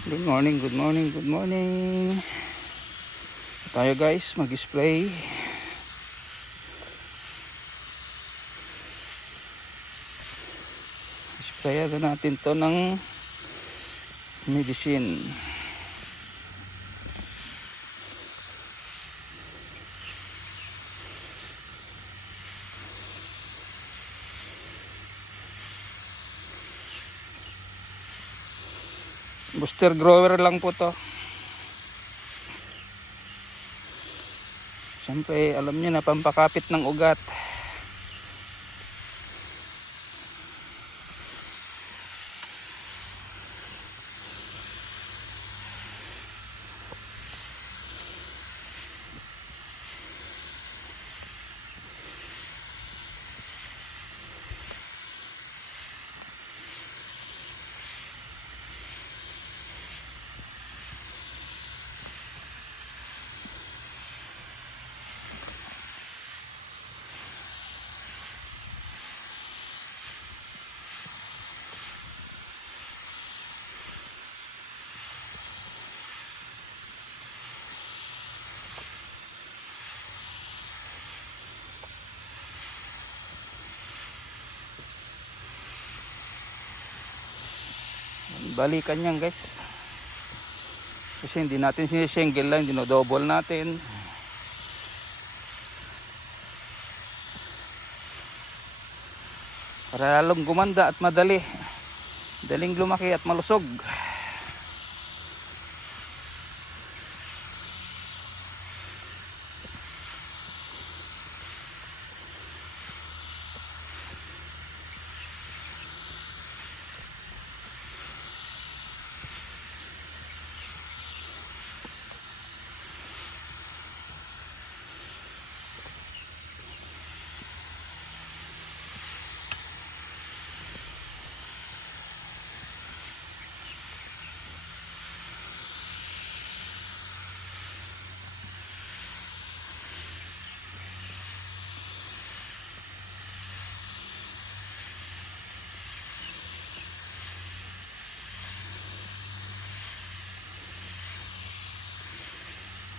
Good morning, good morning, good morning. Tayo guys, mag-spray. Sprayan na natin to ng medicine. Booster grower lang po to. Siyempre, alam niyo na, pampakapit ng ugat. Balikan yan guys. Kasi hindi natin sinishingle lang, dinodouble natin. Para lalong gumanda at madali. Daling lumaki at malusog.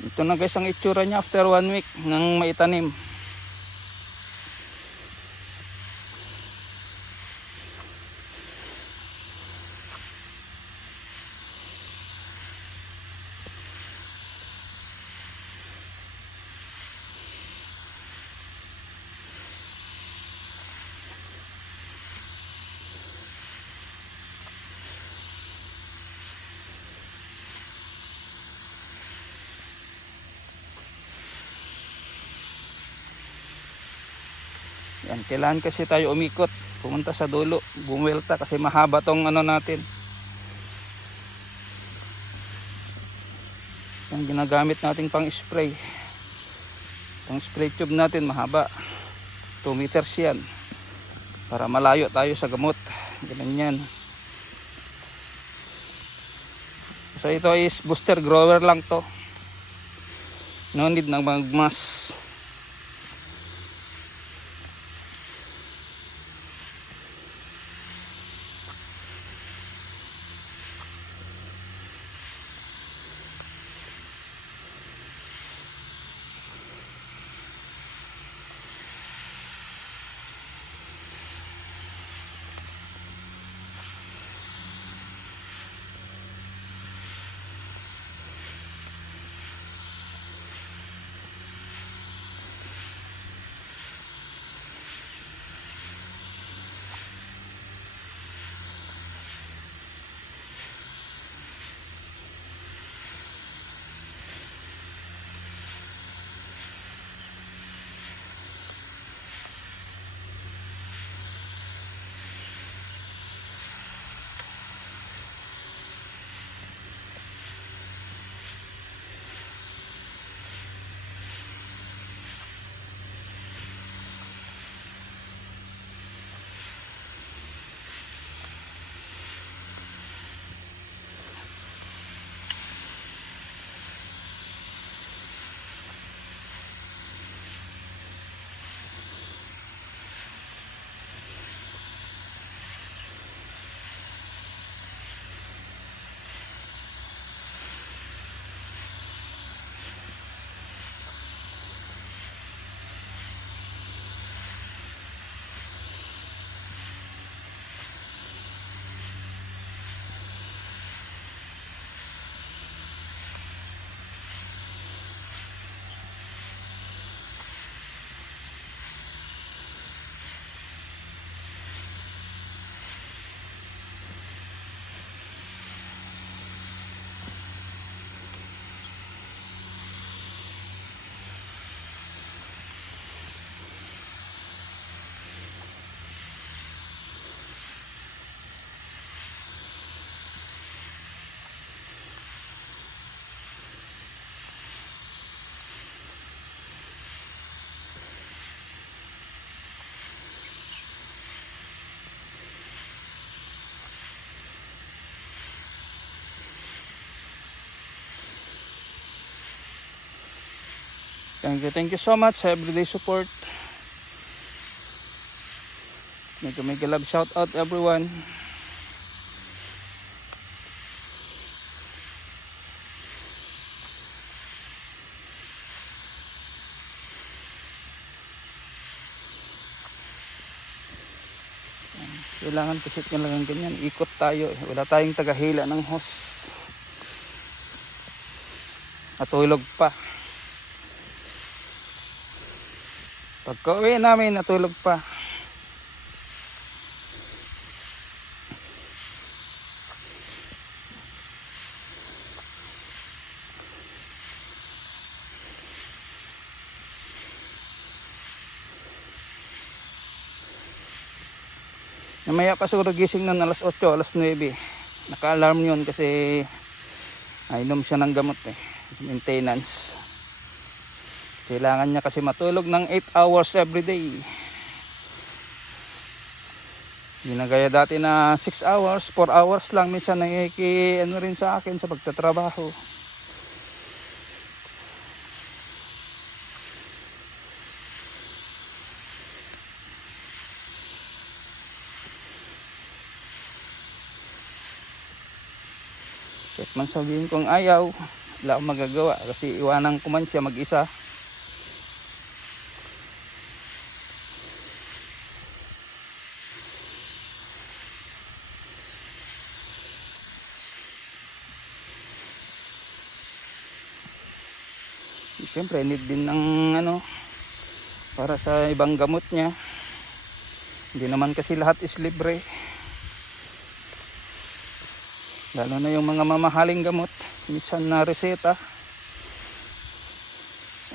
Ito na guys ang itsura niya after 1 week nang maitanim. Yan, kailangan kasi tayo umikot, pumunta sa dulo, bumwelta kasi mahaba tong ano natin. Yung ginagamit natin pang spray. Ang spray tube natin mahaba. 2 meters yan. Para malayo tayo sa gamot. Ganun yan. So ito is booster grower lang to. No need ng magmas. Thank you so much sa everyday support. Mega love shout out everyone. Kailangan kasi lang ganyan, ikot tayo eh. Wala tayong tagahila ng hose. Natulog pa. Pagka uwi namin, natulog pa. Namaya pa siguro gising nun alas 8, alas 9. Naka-alarm yun kasi inom siya ng gamot eh. Maintenance. Kailangan niya kasi matulog ng 8 hours every day. Ginagaya dati na 6 hours, 4 hours lang. Minsan ano rin sa akin sa pagtatrabaho. Kahit man sabihin kong ayaw, wala akong magagawa kasi iwanan ko man siya mag-isa. Siyempre need din ng para sa ibang gamot niya. Hindi naman kasi lahat is libre. Lalo na yung mga mamahaling gamot, minsan na reseta.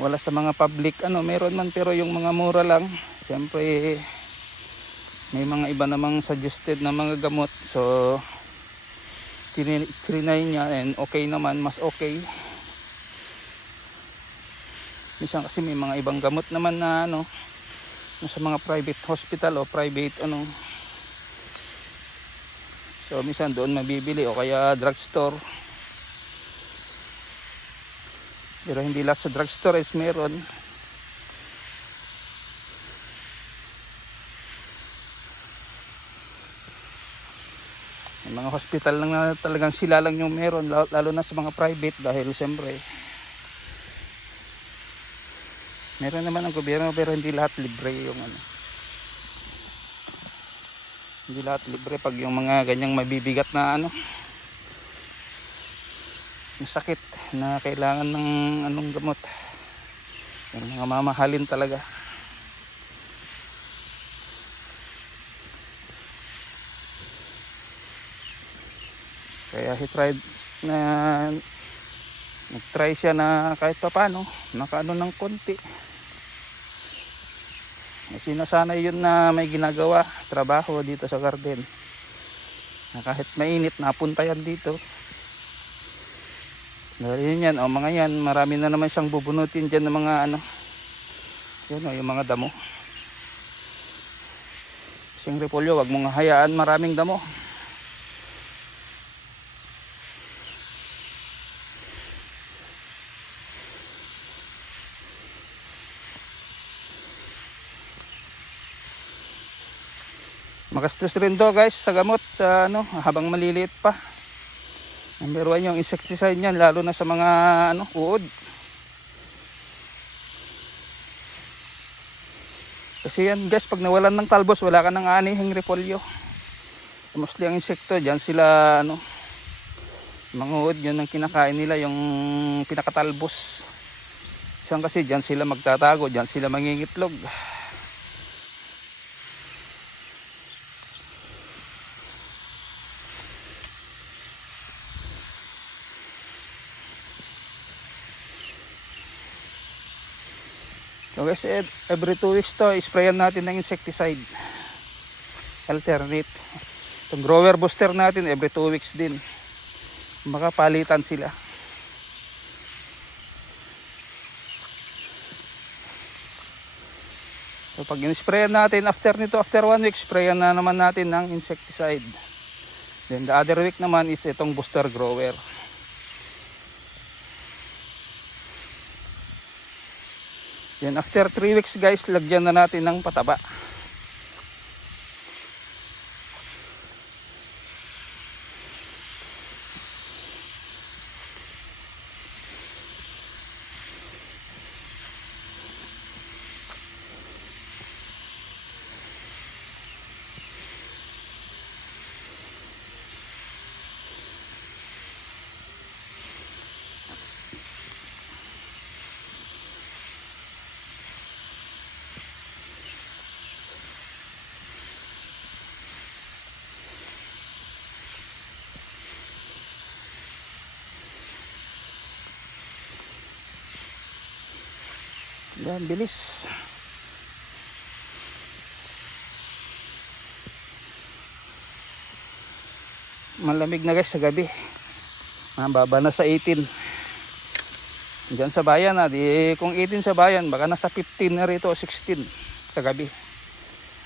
Wala sa mga public meron man, pero yung mga mura lang, siyempre may mga iba namang suggested na mga gamot. So trinay niya and okay naman, mas okay. Minsan kasi may mga ibang gamot naman na sa mga private hospital o private so minsan doon mabibili o kaya drugstore. Pero hindi lahat sa drugstore is meron. May mga hospital lang na talagang sila lang yung meron, lalo na sa mga private, dahil siyempre meron naman ang gobyerno pero hindi lahat libre yung hindi lahat libre pag yung mga ganyang mabibigat na yung sakit na kailangan ng gamot, yung mga mamahalin talaga. Kaya nag-try siya na kahit pa paano ng konti. Sinasanay yun na may ginagawa, trabaho dito sa garden. Na kahit mainit, napunta yan dito. Dahil yan, mga yan, marami na naman siyang bubunutin dyan ng mga yan yung mga damo. Kasing repolyo, wag mong hayaan maraming damo. Magastos rin do guys sa gamot sa habang maliliit pa. Number 1 yung insecticide niyan, lalo na sa mga uod. Kasi yan guys, pag nawalan ng talbos, wala ka ng anihing repolyo. Mostly ang insekto diyan sila mga uod, yun ang kinakain nila, yung pinakatalbos. Diyan kasi diyan sila magtatago, diyan sila mangingitlog. So guys, every 2 weeks to, sprayan natin ng insecticide. Alternate. Itong grower booster natin, every 2 weeks din. Makapalitan sila. So pag in-sprayan natin, after 1 week, sprayan na naman natin ng insecticide. Then the other week naman is itong booster grower. Yan, after 3 weeks guys, lagyan na natin ng pataba. Yan, bilis. Malamig na guys sa gabi. Mababa na sa 18. Diyan sa bayan di kung 18 sa bayan, baka nasa 15 na rito o 16 sa gabi.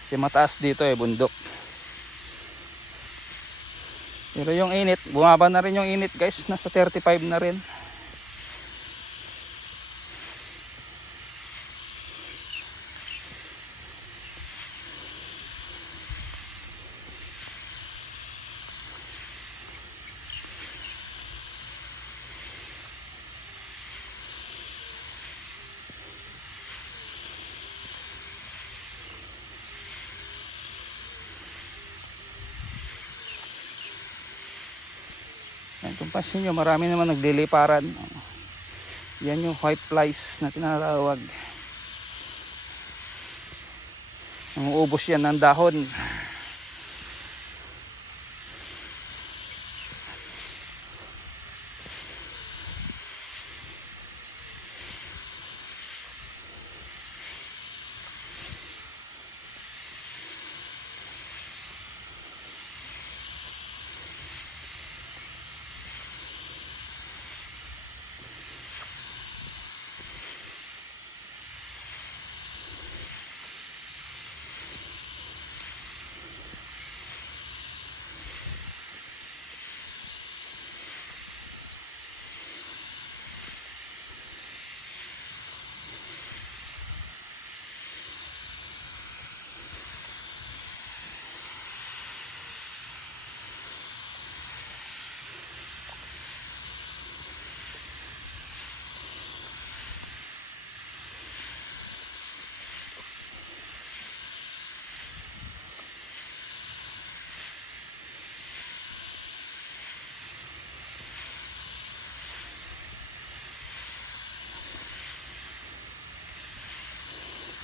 Kasi mataas dito bundok. Pero yung init, bumaba na rin yung init guys, nasa 35 na rin. Yan, kung pansin nyo, marami naman nagliliparan. Yan yung white flies na tinatawag. Nanguubos yan ng dahon.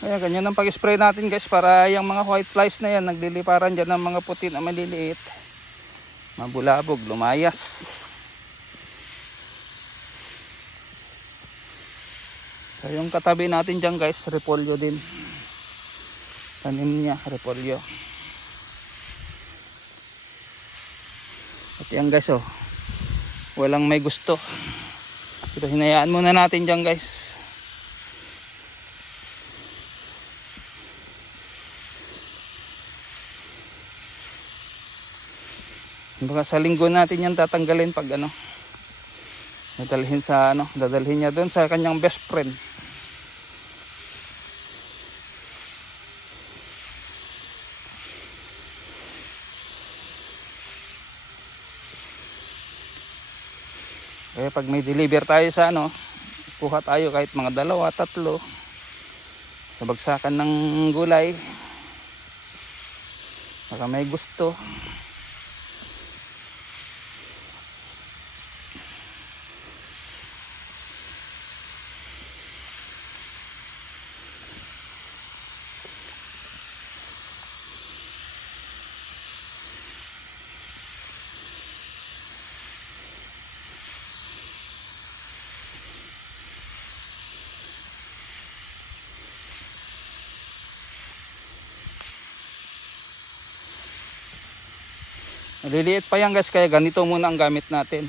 Ayan, ganyan ang pag-spray natin guys, para yung mga white flies na yan, nagliliparan dyan ng mga puti na maliliit, mabulabog, lumayas. So yung katabi natin dyan guys, repolyo din. Tanim niya, repolyo. At yan guys, walang may gusto. Pero hinayaan muna natin dyan guys. Baka sa linggo natin yan tatanggalin pag dadalhin niya doon sa kanyang best friend. Kaya pag may deliver tayo sa kuha tayo kahit mga 2, 3 sa bagsakan ng gulay. Baka may gusto. Maliliit pa yan guys, kaya ganito muna ang gamit natin.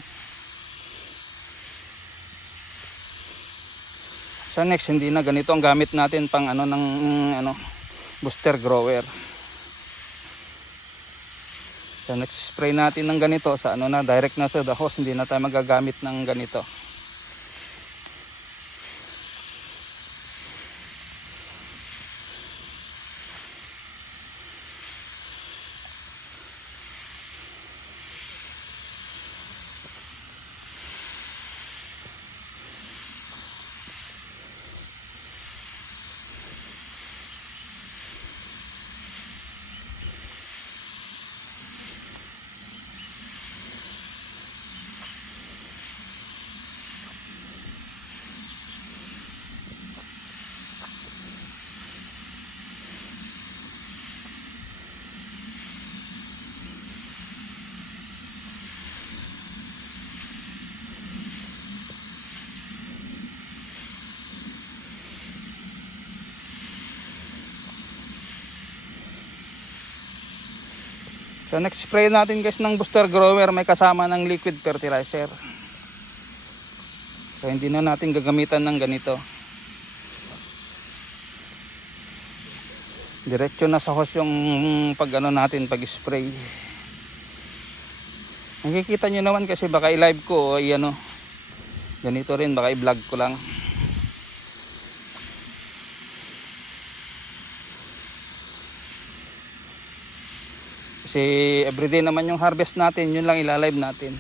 Sa next, hindi na ganito ang gamit natin pang booster grower. Sa next spray natin ng ganito sa direct na sa the hose, hindi na tayo magagamit ng ganito. So next spray natin guys ng booster grower, may kasama ng liquid fertilizer. So hindi na natin gagamitan ng ganito. Diretso na sa hose yung pag ano natin, pag spray. Nakikita nyo naman kasi baka i-live ko o ano, ganito rin, baka i-vlog ko lang. Kasi everyday naman yung harvest natin, yun lang ilalive natin.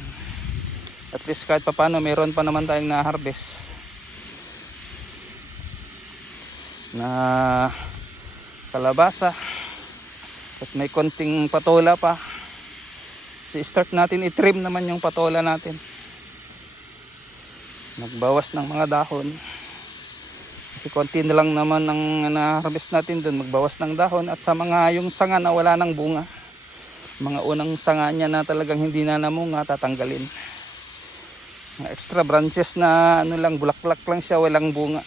At least kahit papano meron pa naman tayong na-harvest na kalabasa at may konting patola pa. So start natin i-trim naman yung patola natin, magbawas ng mga dahon kasi konti na lang naman ang na-harvest natin dun, magbawas ng dahon. At sa mga yung sanga na wala ng bunga, mga unang sanga niya na talagang hindi na namunga, tatanggalin. Mga extra branches na ano lang, bulaklak lang siya, walang bunga.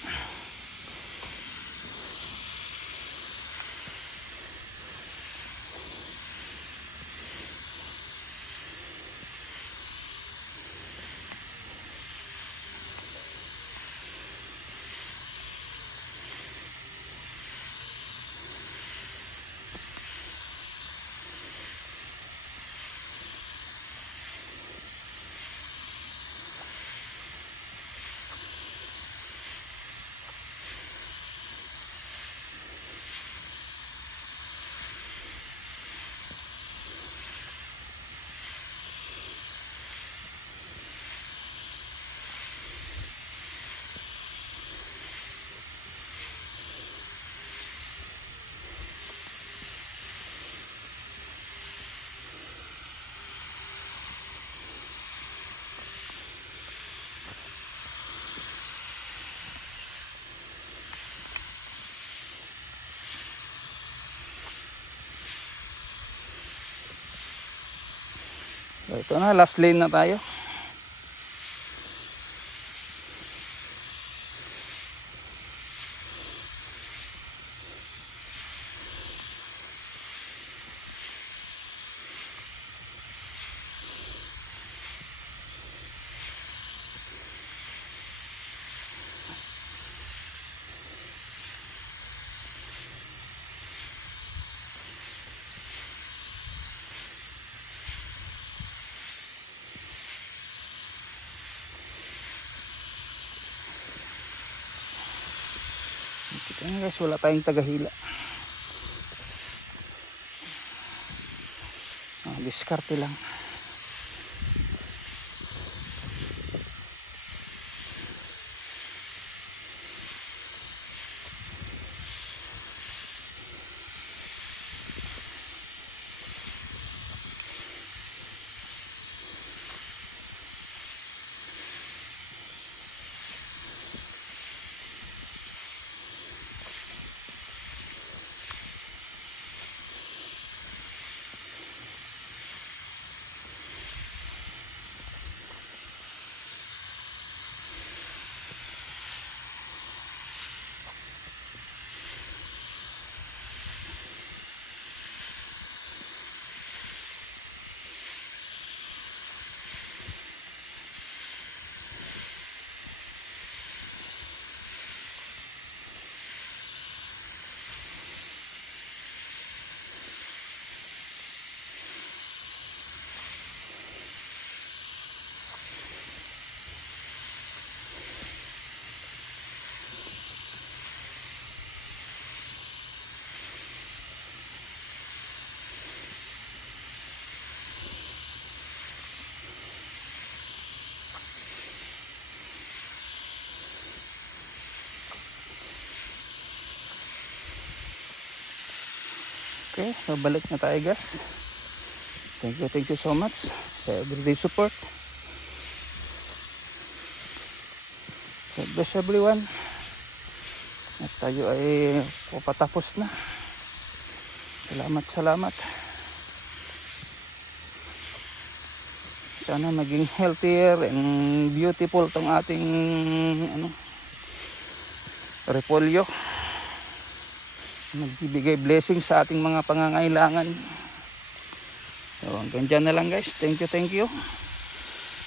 So ito na, last lane na tayo. Ito na guys, wala tayong tagahila. Diskarte lang. Okay, so balik na tayo guys. Thank you so much sa everyday support. God bless everyone. At tayo ay papatapos na. Salamat. Sana maging healthier and beautiful tong ating repolyo. Nagbibigay blessing sa ating mga pangangailangan. So hanggang dyan na lang guys. Thank you, thank you.